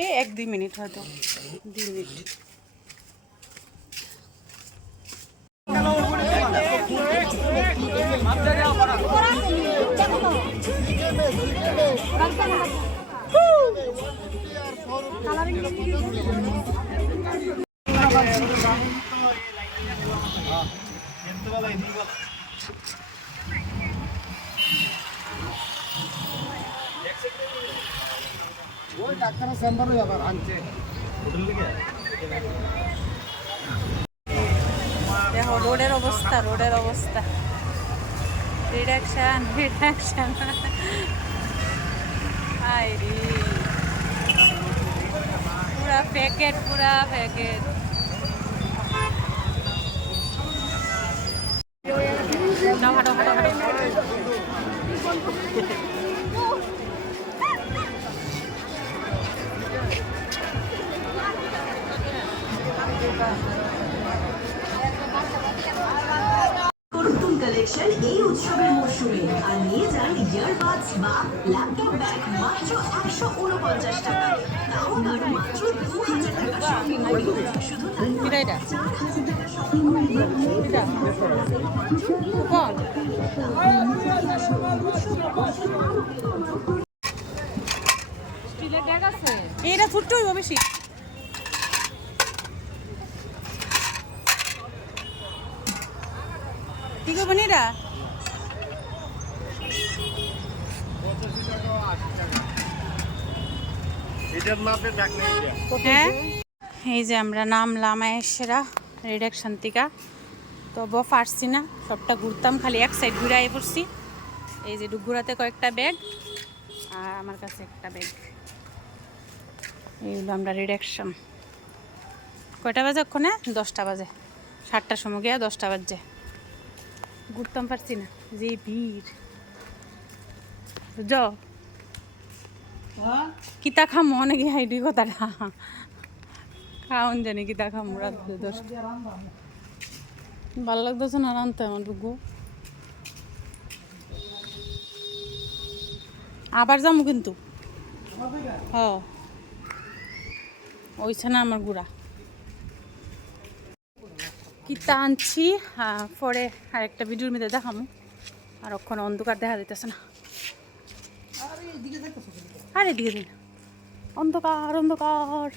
এই 1-2 মিনিট হয়তো 2 মিনিট। দেখো রোডের অবস্থা, রোডের অবস্থা, রিডাকশন রিডাকশন। আইরি পুরা প্যাকেট, পুরা প্যাকেট। হাঁটো হাঁটো হাঁটো হাঁটো। নতুন কালেকশন এই উৎসবের মরশুমে আর নিয়ে যান ইয়ারবাডস বা ল্যাপটপ ব্যাগ মাত্র 149 টাকায়। তাও আবার মাত্র 2000 টাকা শপিং মূল্য। শুধু তাই নয়, 4000 টাকা শপিং মূল্য। এটা ছোট্টই বেশি। কি করবেন এটা? হ্যাঁ, এই যে আমরা নামলাম এসেরা রিডাকশন থেকে। তো পারছি না, সবটা ঘুরতাম, খালি এক সাইড ঘুরে আই পড়ছি। এই যে ডুগুরাতে কয়েকটা ব্যাগ আর আমার কাছে একটা ব্যাগ। এইগুলো আমরা রিডাকশন। কয়টা বাজে ওখানে? 10টা বাজে। 7টার সময় গিয়া 10টা বাজে। ঘুরতাম পারছি না, যে ভিড়। বুঝছো কিতা খামো অনেক হাইডি কথাটা খাওন জানি কিতা খামো রাত 10টা। ভাল লাগতেছে না রানতে আমার ডুগু। আবার যাবো কিন্তু। হ ওইছে না আমার গুড়া কিতা আনছি। পরে আরেকটা ভিডিওর মধ্যে দেখামো। আর ওখানে অন্ধকার দেখা যাইতেছে না। আরে এদিকে দিন অন্ধকার অন্ধকার।